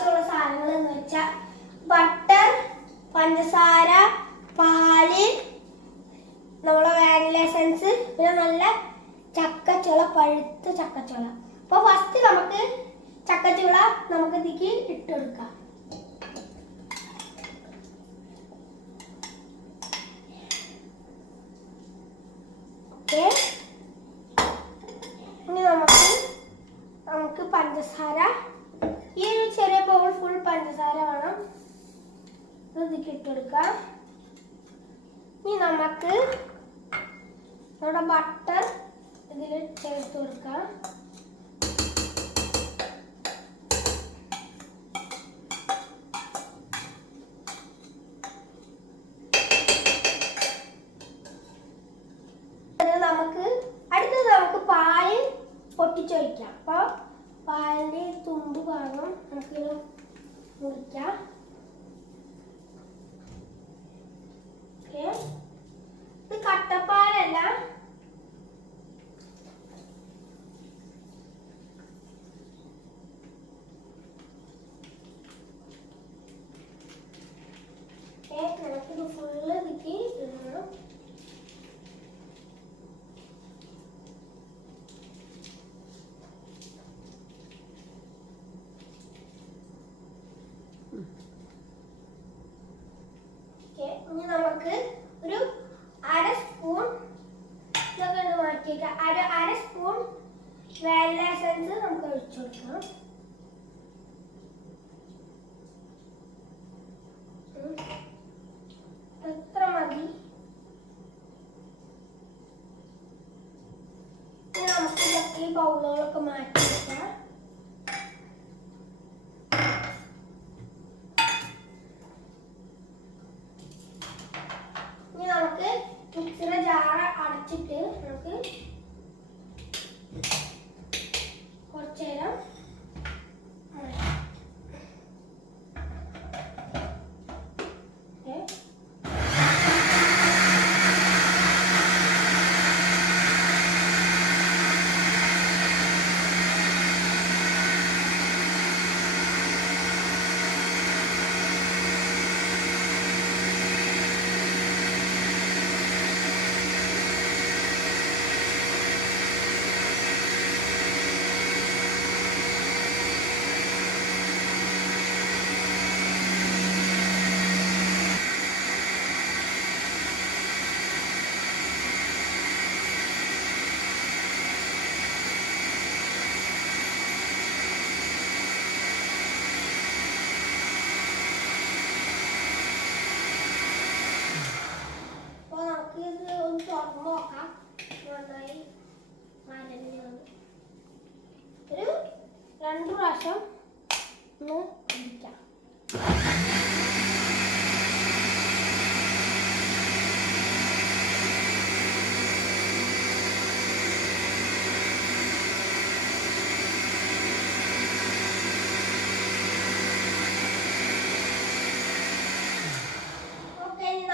ആവശ്യമുള്ള സാധനങ്ങൾ എന്ന് വെച്ചാൽ ബട്ടർ പഞ്ചസാര പാൽ നമ്മളെ വാനില എസൻസ് പിന്നെ നല്ല ചക്കച്ചുള പഴുത്ത ചക്കച്ചുള. അപ്പോൾ ഫസ്റ്റ് നമുക്ക് ചക്കച്ചുള നമുക്ക് ഇതിക്ക് ഇട്ട് കൊടുക്കാം. ഓക്കെ ഇനി നമുക്ക് നമുക്ക് പഞ്ചസാര ഈ ഒരു ചെറിയ ബൗൾ ഫുൾ പഞ്ചസാര വേണം ഇത് ഇതിക്ക് ഇട്ടെടുക്കാം ഇനി നമുക്ക് നമ്മുടെ ബട്ടർ ഇതിൽ ചേർത്ത് കൊടുക്കാം. ഇനി നമുക്ക് ഒരു അര സ്പൂൺ ഇതൊക്കെ ഒന്ന് മാറ്റിയിട്ട് അര സ്പൂൺ വാനില എസൻസ് നമുക്ക് ഒഴിച്ചു കൊടുക്കണം. എത്ര ഈ ബൗളുകളൊക്കെ മാറ്റി வச்சுட்டு நமக்கு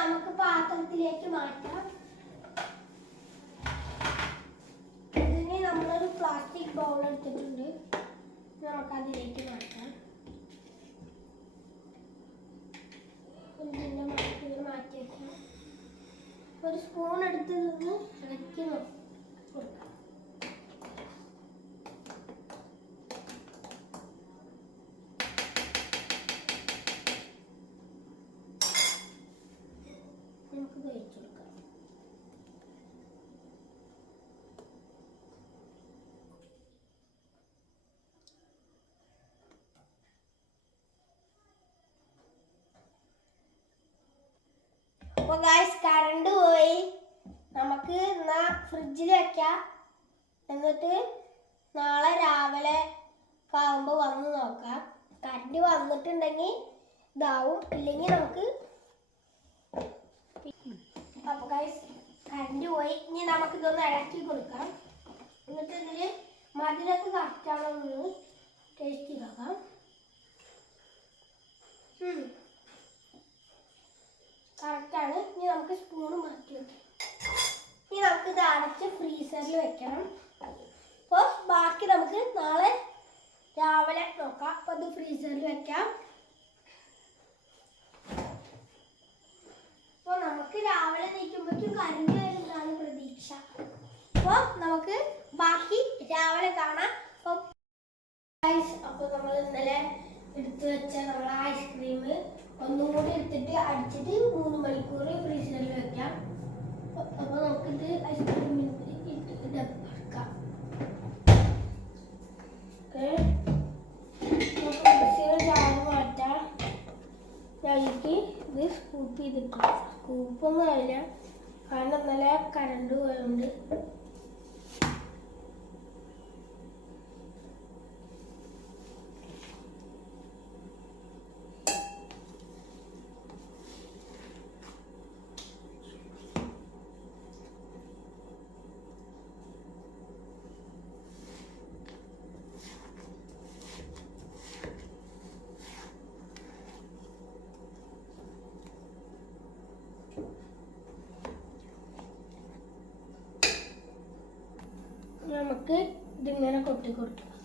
നമുക്ക് പാത്രത്തിലേക്ക് മാറ്റാം. ഇതിന് നമ്മളൊരു പ്ലാസ്റ്റിക് ബൗൾ എടുത്തിട്ടുണ്ട്. നമുക്ക് അതിലേക്ക് മാറ്റാം. ഇതിന്റെ മാറ്റി മാറ്റി വെക്കാം. ഒരു സ്പൂൺ എടുത്ത് ഇളക്കി നോ- കൊടുക്കാം നമുക്ക് കഴിച്ചു കൊടുക്കാം അപ്പൊ ഗായ്സ് കറണ്ട് പോയി. നമുക്ക് എന്നാ ഫ്രിഡ്ജിൽ വെക്കാം. എന്നിട്ട് നാളെ രാവിലെ ആകുമ്പോ വന്ന് നോക്കാം. കറണ്ട് വന്നിട്ടുണ്ടെങ്കിൽ ഇതാവും. ഇല്ലെങ്കിൽ നമുക്ക് അപ്പൊ ഗൈസ് കറണ്ട് പോയി. ഇനി നമുക്ക് ഇതൊന്ന് ഇളക്കി കൊടുക്കാം. എന്നിട്ട് ഇതിൽ മധുരക്ക് കറക്റ്റാണോ എന്ന് ടേസ്റ്റ് നോക്കാം കറക്റ്റാണ് ഇനി നമുക്ക് സ്പൂണ് മാറ്റി വെക്കാം ഇനി നമുക്ക് ഫ്രീസറിൽ വെക്കണം. അപ്പോൾ ബാക്കി നമുക്ക് നാളെ രാവിലെ നോക്കാം. അപ്പോൾ അത് ഫ്രീസറിൽ വെക്കാം. അപ്പോൾ നമുക്ക് രാവിലെ നീക്കുമ്പോഴേക്കും കരണ്ട് വരുന്നതാണ് പ്രതീക്ഷ അപ്പൊ നമുക്ക് ബാക്കി രാവിലെ കാണാം അപ്പൊ guys, അപ്പൊ നമ്മൾ ഇന്നലെ എടുത്തു വെച്ച നമ്മളെ ഐസ്ക്രീം ഒന്നും കൂടി എടുത്തിട്ട് അടിച്ചിട്ട് മൂന്ന് മണിക്കൂർ ഫ്രീസറിൽ വെക്കാം അപ്പൊ അപ്പൊ നമുക്കിത് ഐസ്ക്രീമിൽ ഇട്ടിട്ട് എടുക്കാം ഓക്കെ നമുക്ക് മിക്സിയുടെ ജാറ് മാറ്റാം ഞങ്ങൾക്ക് ഇത് സ്കൂപ്പ് ചെയ്തിട്ട് സ്കൂപ്പൊന്നും ആവില്ല കാരണം ഇന്നലെ കറണ്ട് പോയതുകൊണ്ട് നമുക്ക് ഇതിങ്ങനെ കൊട്ടി കൊടുക്കാം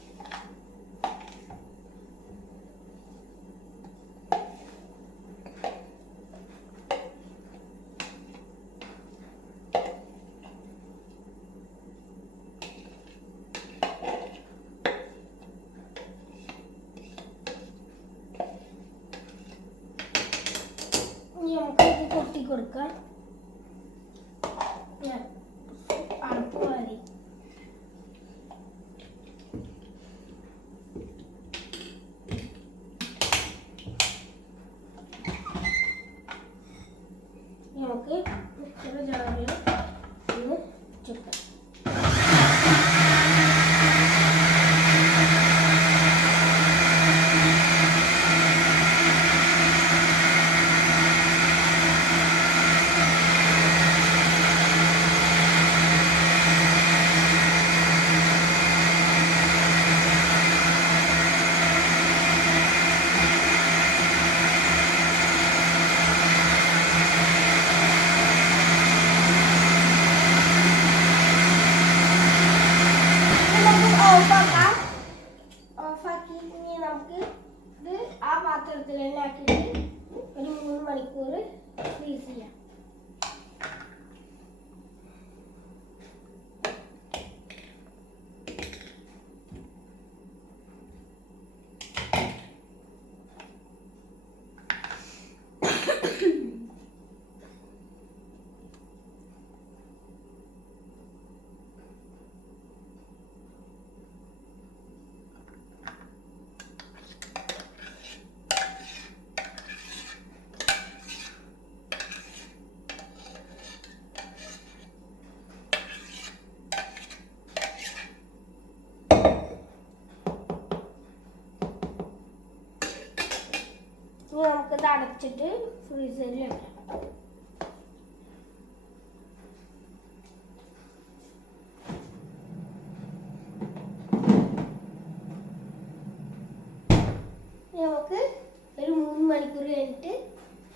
മണിക്കൂർ കഴിഞ്ഞിട്ട്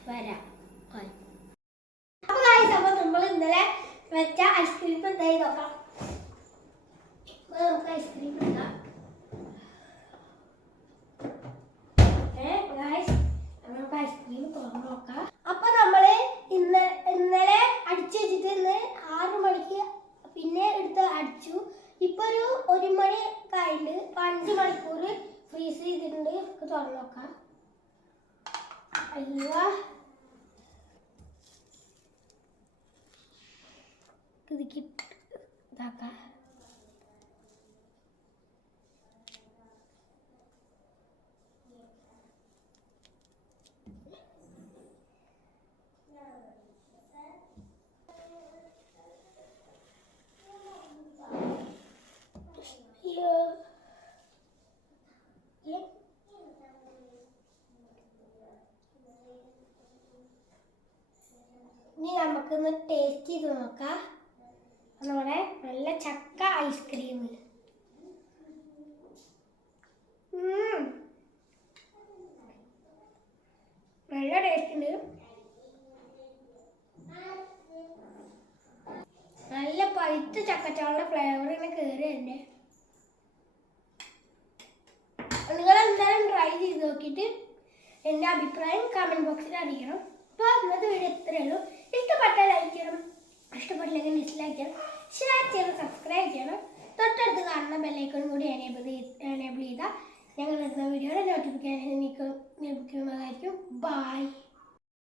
വരാം. അപ്പൊ അപ്പൊ നമ്മൾ ഇന്നലെ വെച്ച ഐസ്ക്രീം എന്തായി നോക്കാം. നമുക്ക് ഐസ്ക്രീം എടുക്കാം. നമുക്ക് ഐസ്ക്രീം തുറന്നു നോക്കാം. അപ്പൊ നമ്മൾ ഇന്ന ഇന്നലെ അടിച്ചു വെച്ചിട്ട് ഇന്ന് ആറു മണിക്ക് പിന്നെ എടുത്ത് അടിച്ചു. ഇപ്പൊ ഒരു ഒരു മണി കഴിഞ്ഞ് അഞ്ചു മണിക്കൂർ ഫ്രീസ് ചെയ്തിട്ടുണ്ട്. തുറന്നു നോക്കാം. അയ്യോ ഇത് കിട്ട് ഇതാക്കാം ഇനി നമുക്കൊന്ന് ടേസ്റ്റ് ചെയ്ത് നോക്കാം. നമ്മുടെ നല്ല ചക്ക ഐസ്ക്രീം. നല്ല ടേസ്റ്റ് ഉണ്ട്. നല്ല പഴുത്ത ചക്കച്ചാളുടെ ഫ്ലേവർ ഇങ്ങനെ തന്നെ നിങ്ങൾ എന്തായാലും ട്രൈ ചെയ്ത് നോക്കിയിട്ട് എന്റെ അഭിപ്രായം കമന്റ് ബോക്സിൽ അറിയിക്കണം. അപ്പോൾ ഇന്നത്തെ വീഡിയോ ഇത്രയേ ഉള്ളൂ. ഇഷ്ടപ്പെട്ടാൽ ലൈക്ക് ചെയ്യണം. ഇഷ്ടപ്പെട്ടില്ലെങ്കിൽ ഡിസ്ലൈക്ക് ചെയ്യണം. ഷെയർ ചെയ്യണം സബ്സ്ക്രൈബ് ചെയ്യണം. തൊട്ടടുത്ത് കാണുന്ന ബെല്ലൈക്കോൺ കൂടി എനേബിൾ എനേബിൾ ചെയ്താൽ ഞങ്ങൾ വരുന്ന വീഡിയോയുടെ നോട്ടിഫിക്കേഷൻ ലഭിക്കുന്നതായിരിക്കും ബൈ